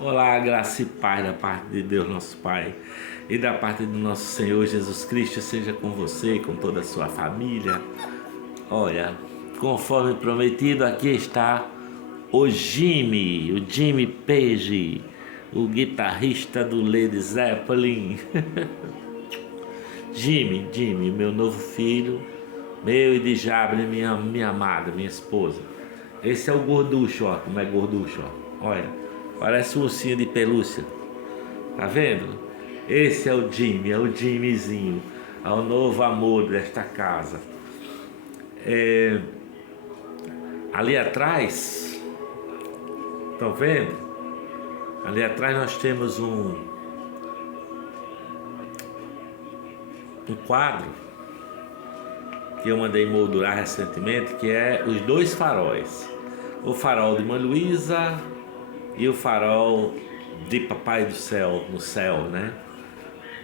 Olá, graça e paz da parte de Deus, nosso Pai, e da parte do nosso Senhor Jesus Cristo, seja com você e com toda a sua família. Olha, conforme prometido, aqui está o Jimmy Page, o guitarrista do Led Zeppelin. Jimmy, meu novo filho, meu e de Jabre, minha amada, minha esposa. Esse é o gorducho, ó, como é gorducho, ó. Olha, parece um ursinho de pelúcia. Tá vendo? Esse é o Jimmyzinho, é o novo amor desta casa. Ali atrás, estão vendo? Ali atrás nós temos um quadro que eu mandei moldurar recentemente, que é os dois faróis. O farol de Mãe Luísa e o farol de Papai do Céu, no céu, né?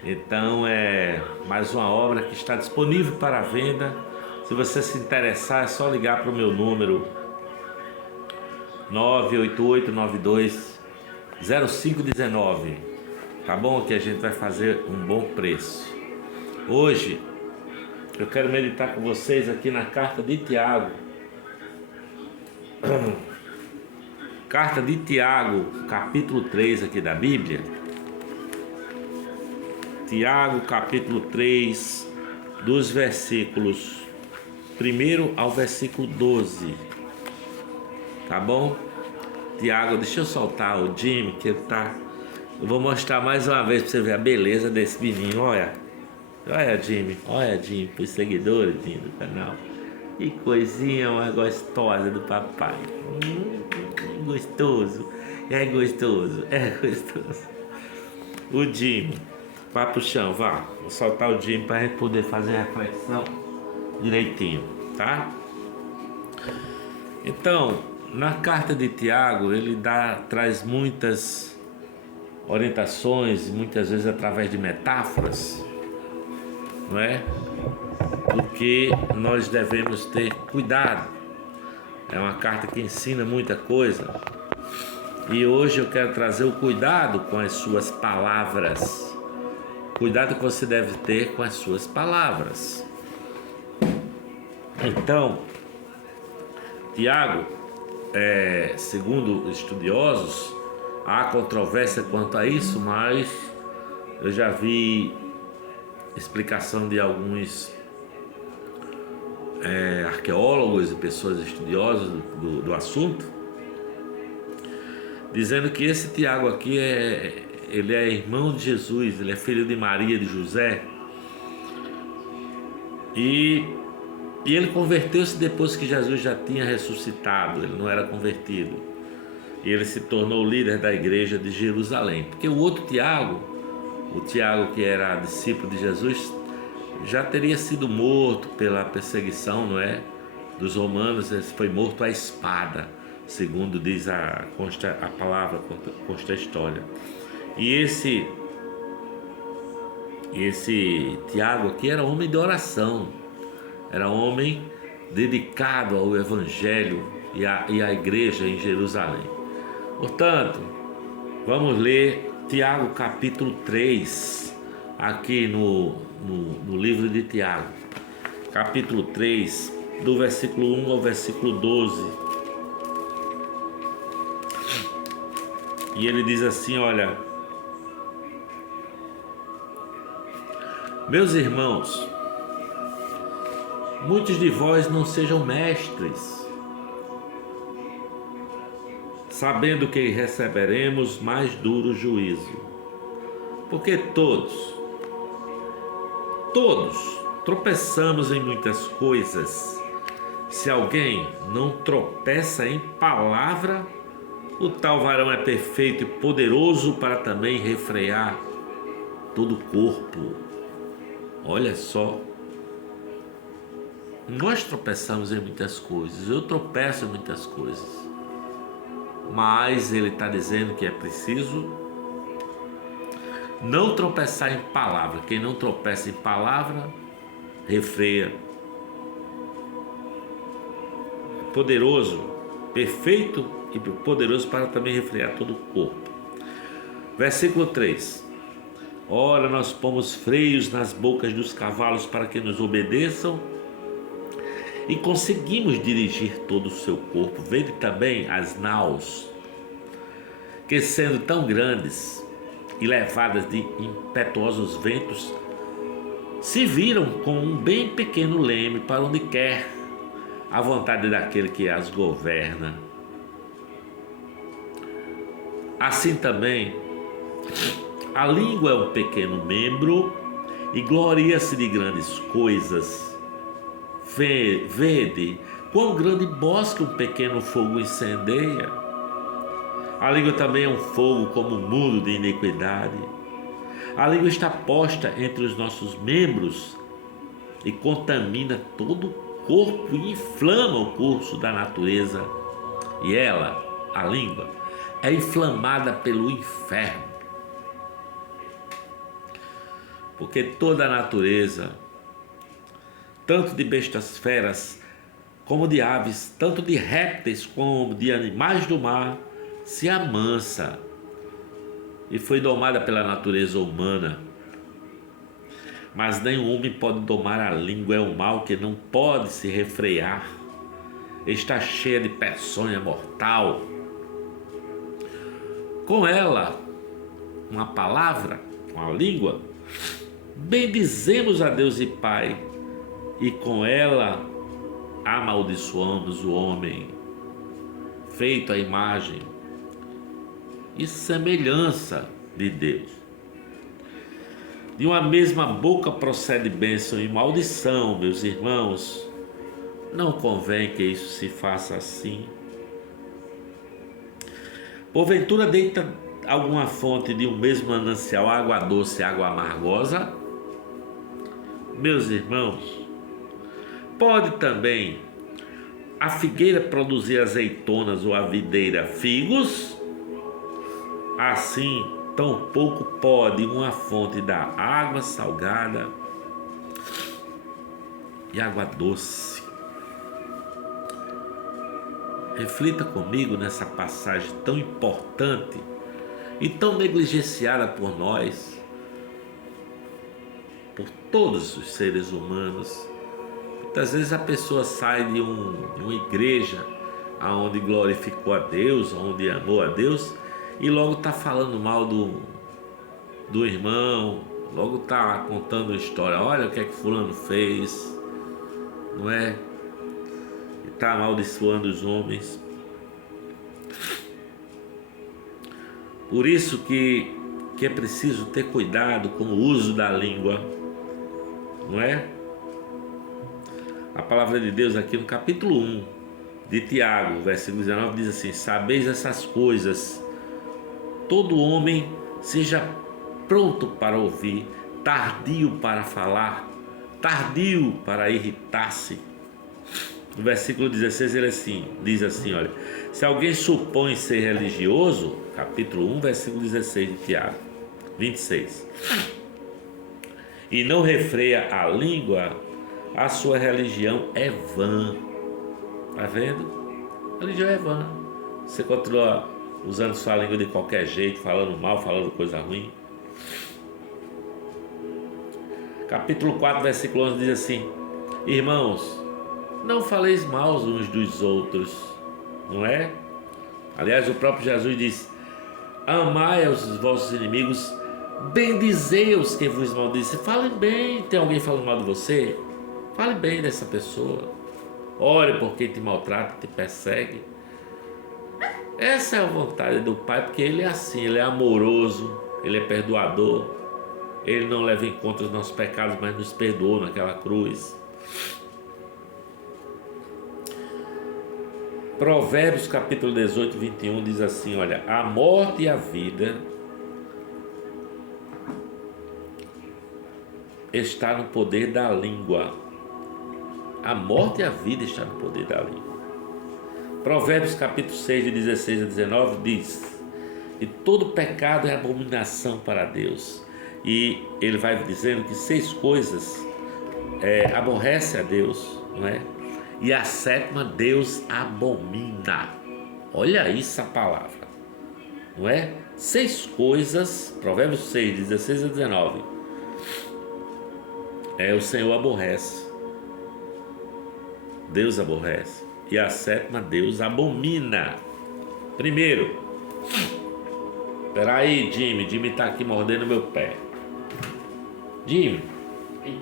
Então é mais uma obra que está disponível para venda. Se você se interessar, é só ligar para o meu número 988920519, tá bom? Que a gente vai fazer um bom preço. Hoje eu quero meditar com vocês aqui na carta de Tiago. Carta de Tiago, capítulo 3 aqui da Bíblia. Tiago, capítulo 3, dos versículos 1 ao versículo 12. Tá bom? Tiago, deixa eu soltar o Jimmy, que ele tá... Eu vou mostrar mais uma vez pra você ver a beleza desse menino, olha. Olha, Jimmy, pros seguidores do canal. Que coisinha mais gostosa do papai. Gostoso. É gostoso. O Jimmy. Vá pro chão, vá. Vou soltar o Jimmy pra gente poder fazer a reflexão direitinho, tá? Então, na carta de Tiago, ele traz muitas orientações, muitas vezes através de metáforas, não é? Porque nós devemos ter cuidado. É uma carta que ensina muita coisa. E hoje eu quero trazer o cuidado com as suas palavras. Cuidado que você deve ter com as suas palavras. Então, Tiago, segundo estudiosos, há controvérsia quanto a isso, mas eu já vi explicação de alguns arqueólogos e pessoas estudiosas do assunto, dizendo que esse Tiago aqui ele é irmão de Jesus, ele é filho de Maria e de José, e ele converteu-se depois que Jesus já tinha ressuscitado. Ele não era convertido, e ele se tornou líder da igreja de Jerusalém, porque o outro Tiago, o Tiago que era discípulo de Jesus, já teria sido morto pela perseguição, não é, dos romanos. Ele foi morto à espada, segundo diz consta a palavra, consta a história. E esse Tiago aqui era homem de oração, era homem dedicado ao evangelho e à igreja em Jerusalém. Portanto, vamos ler Tiago capítulo 3, aqui no livro de Tiago, capítulo 3, do versículo 1 ao versículo 12. E ele diz assim, olha: meus irmãos, muitos de vós não sejam mestres, sabendo que receberemos mais duro juízo. Porque todos tropeçamos em muitas coisas. Se alguém não tropeça em palavra, o tal varão é perfeito e poderoso para também refrear todo o corpo. Olha só, nós tropeçamos em muitas coisas, eu tropeço em muitas coisas, mas ele está dizendo que é preciso não tropeçar em palavra. Quem não tropeça em palavra, refreia. Poderoso perfeito e poderoso para também refrear todo o corpo. Versículo 3. Ora, nós pomos freios nas bocas dos cavalos para que nos obedeçam e conseguimos dirigir todo o seu corpo. Vede também as naus, que sendo tão grandes e levadas de impetuosos ventos, se viram com um bem pequeno leme para onde quer a vontade daquele que as governa. Assim também, a língua é um pequeno membro e gloria-se de grandes coisas. Vede quão grande bosque um pequeno fogo incendeia. A língua também é um fogo como um mundo de iniquidade. A língua está posta entre os nossos membros e contamina todo o corpo e inflama o curso da natureza. E ela, a língua, é inflamada pelo inferno. Porque toda a natureza, tanto de bestas feras como de aves, tanto de répteis como de animais do mar, se amansa e foi domada pela natureza humana. Mas nenhum homem pode domar a língua, é um mal que não pode se refrear, está cheia de peçonha mortal. Com ela, uma palavra, com a língua, bendizemos a Deus e Pai, e com ela amaldiçoamos o homem, feito à imagem e semelhança de Deus. De uma mesma boca procede bênção e maldição, meus irmãos. Não convém que isso se faça assim. Porventura deita alguma fonte de um mesmo manancial água doce e água amargosa? Meus irmãos, pode também a figueira produzir azeitonas ou a videira figos? Assim, tampouco pode uma fonte dar água salgada e água doce. Reflita comigo nessa passagem tão importante e tão negligenciada por nós, por todos os seres humanos. Muitas vezes a pessoa sai de uma igreja onde glorificou a Deus, onde amou a Deus, e logo está falando mal do irmão, logo está contando história. Olha o que é que fulano fez, não é? E está amaldiçoando os homens. Por isso que é preciso ter cuidado com o uso da língua, não é? A palavra de Deus aqui no capítulo 1 de Tiago, versículo 19, diz assim: sabeis essas coisas, todo homem seja pronto para ouvir, tardio para falar, tardio para irritar-se. No versículo 16 ele diz assim, olha: se alguém supõe ser religioso, capítulo 1, versículo 16 de Tiago, 26, e não refreia a língua, a sua religião é vã. Tá vendo? A religião é vã. Você continua usando sua língua de qualquer jeito, falando mal, falando coisa ruim. Capítulo 4, versículo 11 diz assim: irmãos, não faleis mal uns dos outros, não é? Aliás, o próprio Jesus diz: amai os vossos inimigos, bendizei os que vos maldizem. Fale bem. Tem alguém falando mal de você? Fale bem dessa pessoa. Ore por quem te maltrata, te persegue. Essa é a vontade do Pai, porque Ele é assim, Ele é amoroso, Ele é perdoador. Ele não leva em conta os nossos pecados, mas nos perdoou naquela cruz. Provérbios capítulo 18, 21 diz assim, olha: a morte e a vida está no poder da língua. A morte e a vida está no poder da língua. Provérbios capítulo 6, de 16 a 19 diz: e todo pecado é abominação para Deus. E ele vai dizendo que 6 coisas aborrece a Deus, não é? E a 7ª Deus abomina. Olha isso a palavra, não é? 6 coisas, Provérbios 6, 16 a 19. O Senhor aborrece, Deus aborrece. E a 7ª, Deus abomina. Primeiro, peraí, Jimmy tá aqui mordendo meu pé. Jimmy, vem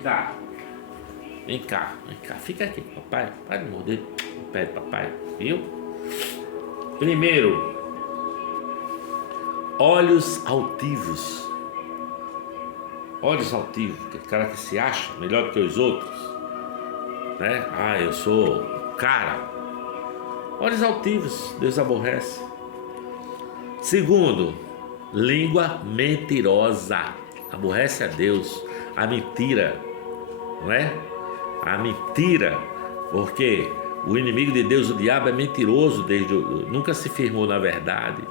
cá, fica aqui, papai, para de morder o pé de papai, viu? Primeiro, olhos altivos, aquele cara que se acha melhor que os outros, né? Eu sou o cara. Olhos altivos, Deus aborrece. Segundo, língua mentirosa, aborrece a Deus. A mentira, não é? A mentira, porque o inimigo de Deus, o diabo, é mentiroso, nunca se firmou na verdade.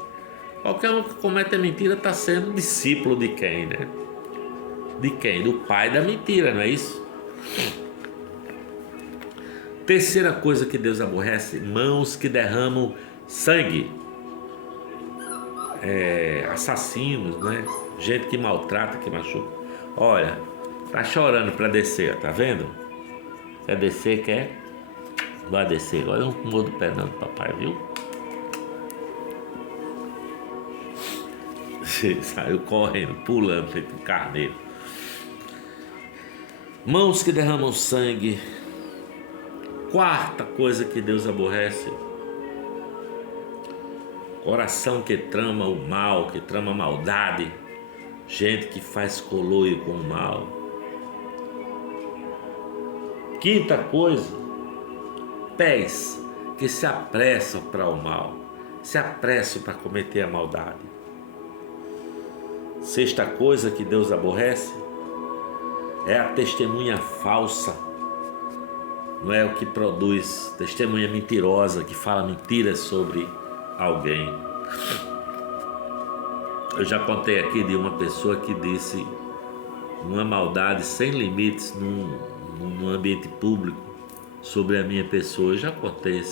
Qualquer um que comete a mentira está sendo discípulo de quem, né? De quem? Do pai da mentira, não é isso? Terceira coisa que Deus aborrece: mãos que derramam sangue. Assassinos, né? Gente que maltrata, que machuca. Olha, tá chorando para descer, tá vendo? Quer descer, quer? Vai descer. Olha, não mordo o pé não, papai, viu? Saiu correndo, pulando, feito um carneiro. Mãos que derramam sangue. Quarta coisa que Deus aborrece: coração que trama o mal, que trama a maldade. Gente que faz coloio com o mal. Quinta coisa: pés que se apressam para o mal, se apressam para cometer a maldade. Sexta coisa que Deus aborrece é a testemunha falsa. Não é o que produz testemunha mentirosa, que fala mentiras sobre alguém. Eu já contei aqui de uma pessoa que disse uma maldade sem limites num ambiente público sobre a minha pessoa. Eu já contei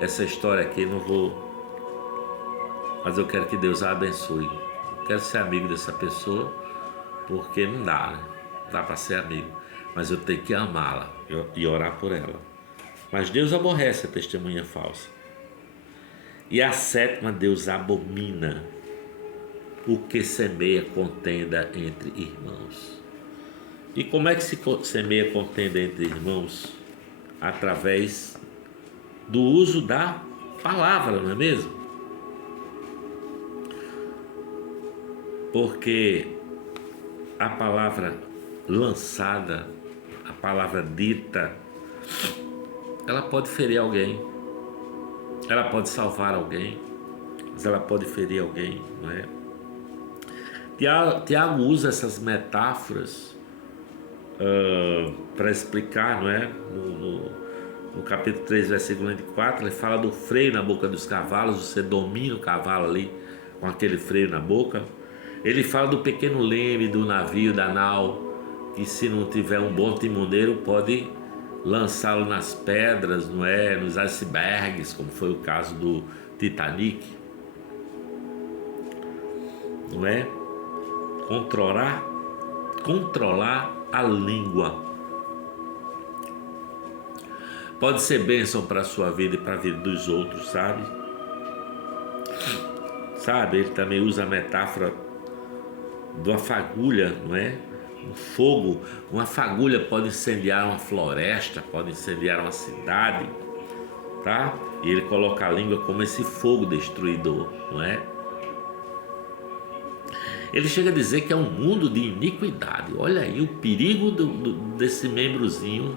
essa história aqui, não vou, mas eu quero que Deus a abençoe. Eu quero ser amigo dessa pessoa, porque não dá, né? Não dá para ser amigo, mas eu tenho que amá-la e orar por ela. Mas Deus aborrece a testemunha falsa. E a 7ª, Deus abomina o que semeia contenda entre irmãos. E como é que se semeia contenda entre irmãos? Através do uso da palavra, não é mesmo? Porque a palavra lançada, a palavra dita, ela pode ferir alguém, ela pode salvar alguém, mas ela pode ferir alguém, não é? Tiago usa essas metáforas para explicar, não é? No capítulo 3, versículo 24, ele fala do freio na boca dos cavalos. Você domina o cavalo ali com aquele freio na boca. Ele fala do pequeno leme do navio, da nau, que se não tiver um bom timoneiro pode lançá-lo nas pedras, não é? Nos icebergs, como foi o caso do Titanic, não é? Controlar a língua pode ser bênção para a sua vida e para a vida dos outros, sabe? Ele também usa a metáfora de uma fagulha, não é? Um fogo, uma fagulha pode incendiar uma floresta, pode incendiar uma cidade, tá? E ele coloca a língua como esse fogo destruidor, não é? Ele chega a dizer que é um mundo de iniquidade. Olha aí o perigo desse membrozinho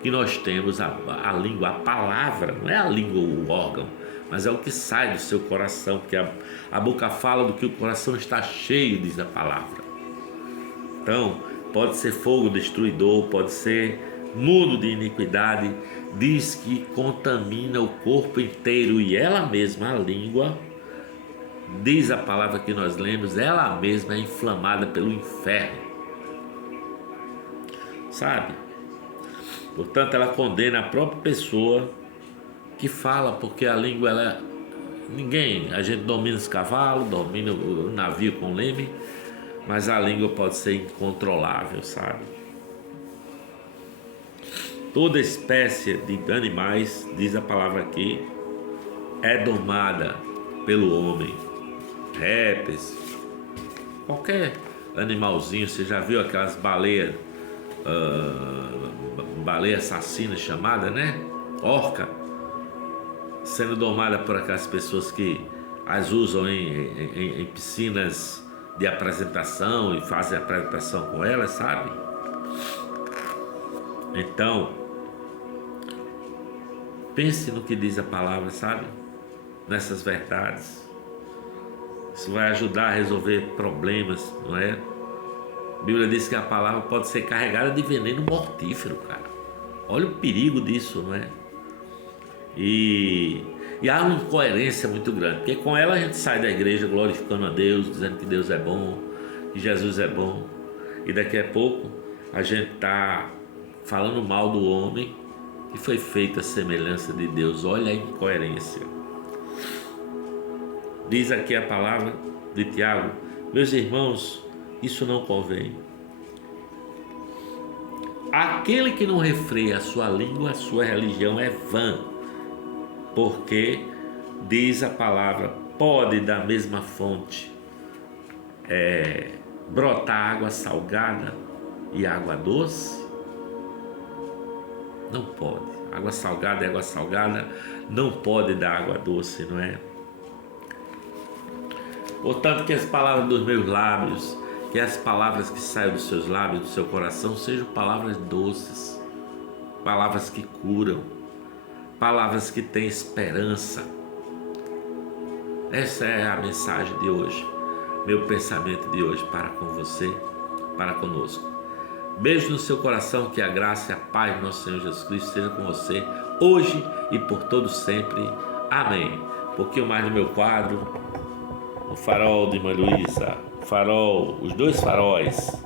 que nós temos, a língua, a palavra. Não é a língua o órgão, mas é o que sai do seu coração, porque a boca fala do que o coração está cheio, diz a palavra. Então, pode ser fogo destruidor, pode ser mundo de iniquidade. Diz que contamina o corpo inteiro, e ela mesma, a língua, diz a palavra que nós lemos, ela mesma é inflamada pelo inferno, sabe? Portanto, ela condena a própria pessoa que fala, porque a língua Ninguém, a gente domina os cavalos, domina o navio com leme, mas a língua pode ser incontrolável, sabe? Toda espécie de animais, diz a palavra aqui, é domada pelo homem. Répteis, qualquer animalzinho, você já viu aquelas baleias, baleia assassina chamada, né? Orca, sendo domada por aquelas pessoas que as usam em piscinas de apresentação e fazem apresentação com elas, sabe? Então, pense no que diz a palavra, sabe? Nessas verdades. Isso vai ajudar a resolver problemas, não é? A Bíblia diz que a palavra pode ser carregada de veneno mortífero, cara. Olha o perigo disso, não é? E há uma incoerência muito grande, porque com ela a gente sai da igreja glorificando a Deus, dizendo que Deus é bom, que Jesus é bom, e daqui a pouco a gente está falando mal do homem que foi feito à semelhança de Deus. Olha a incoerência. Diz aqui a palavra de Tiago: meus irmãos, isso não convém. Aquele que não refreia a sua língua, a sua religião é vã, porque, diz a palavra, pode da mesma fonte brotar água salgada e água doce? Não pode. Água salgada e água salgada não pode dar água doce, não é? Portanto, que as palavras dos meus lábios, que as palavras que saem dos seus lábios, do seu coração, sejam palavras doces, palavras que curam, palavras que têm esperança. Essa é a mensagem de hoje, meu pensamento de hoje para com você, para conosco. Beijo no seu coração, que a graça e a paz do nosso Senhor Jesus Cristo seja com você, hoje e por todo sempre. Amém. Um pouquinho mais no meu quadro, o farol de Mãe Luísa, farol, os dois faróis.